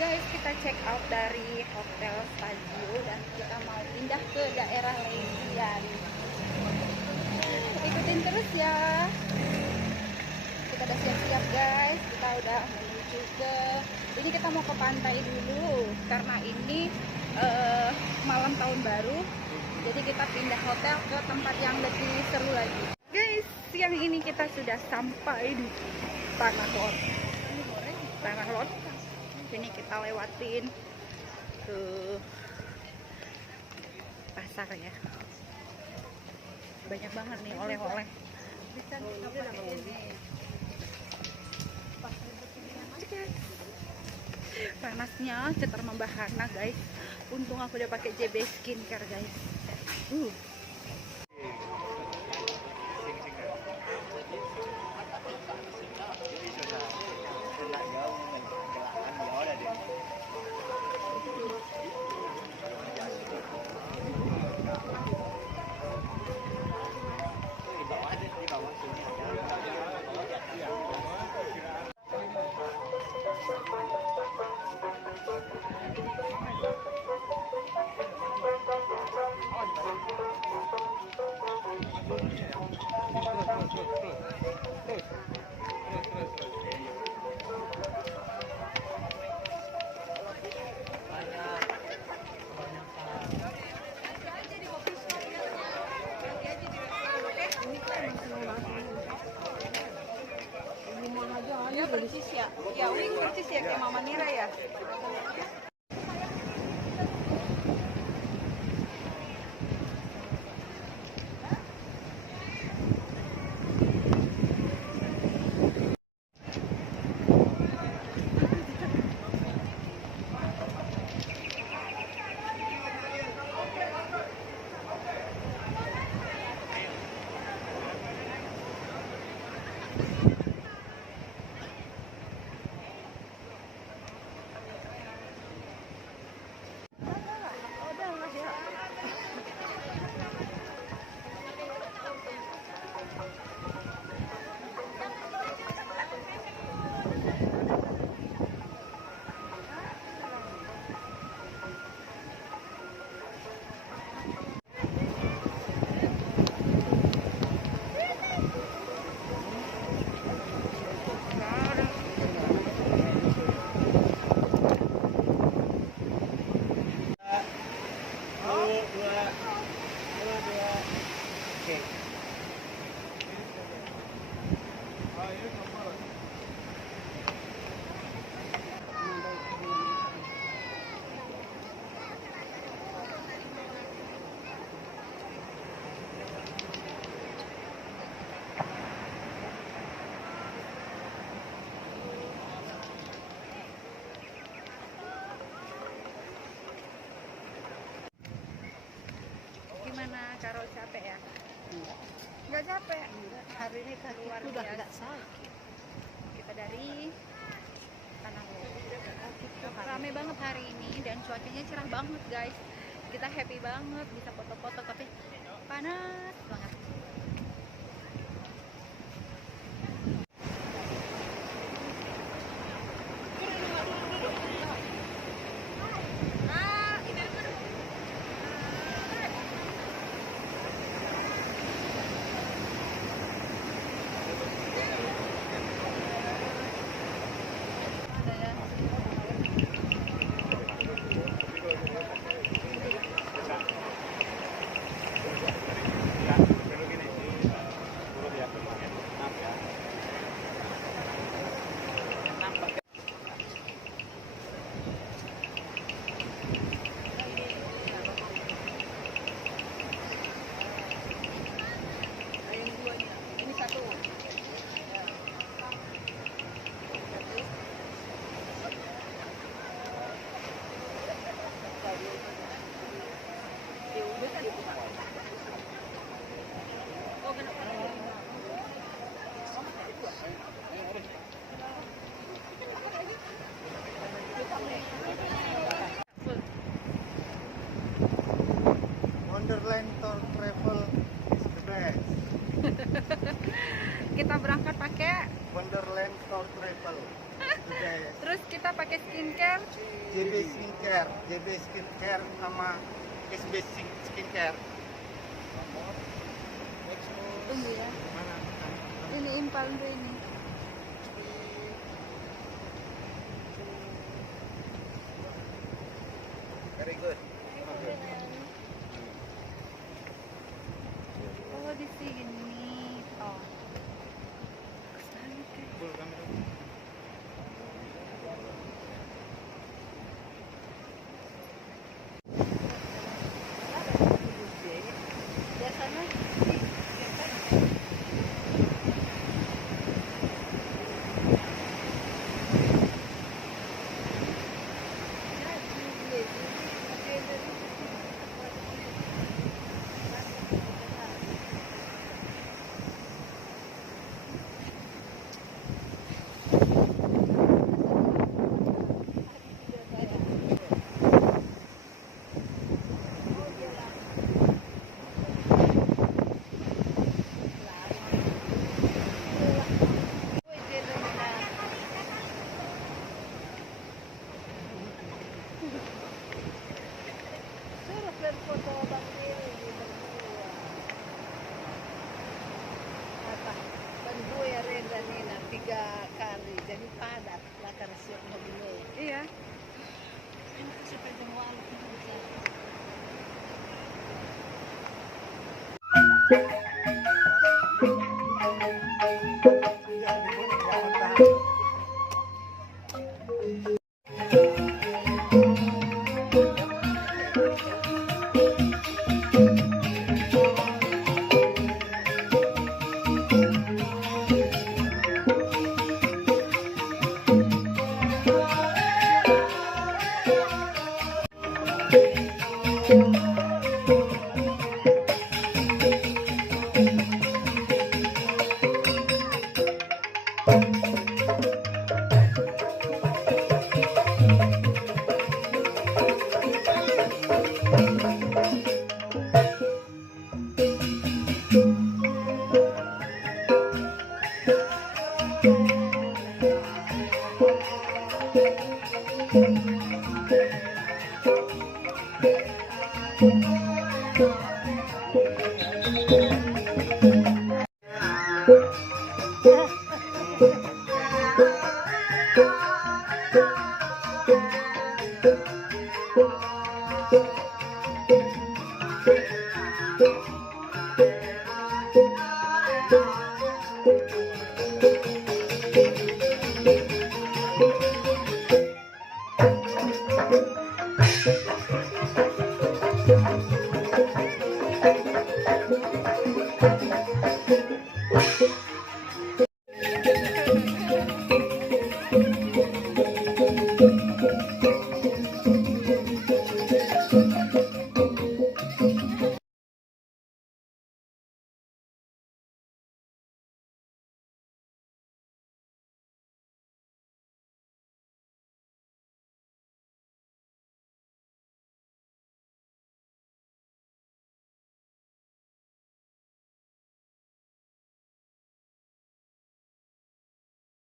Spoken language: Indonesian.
Guys, kita check out dari Hotel Stadio dan kita mau pindah ke daerah Legian. Ikutin terus ya. Kita udah siap-siap guys. Kita udah menuju ke ini, kita mau ke pantai dulu karena ini malam tahun baru. Jadi kita pindah hotel ke tempat yang lebih seru lagi. Guys, siang ini kita sudah sampai di Tanah Lot. Tanah Lot. Ini kita lewatin ke pasar ya. Banyak banget nih oleh-oleh. Panasnya cetar membahana guys. Untung aku udah pakai JB Skincare guys. Ya percis ya, ya wing percis ya kayak Mama Nira ya. Gimana Karol, capek ya? Nggak capek. Hari ini kaki Luar udah biasa. tidak sakit. Kita dari Tanah Lot. Rame banget hari ini dan cuacanya cerah banget guys. Kita happy banget bisa foto-foto tapi panas banget. Wonderland Tour Travel is the best. Kita berangkat pakai Wonderland Tour Travel is the best. Terus kita pakai skincare. JB Skincare sama SB Skincare. Tunggu ya. Mana? Ini impal tuh ini. Very good. Oh di sini. Oh. Full kamera. Biasanya tiga kali jadi padat lah karena siap begini. iya. Enak sih pegang walau bisa. Thank you.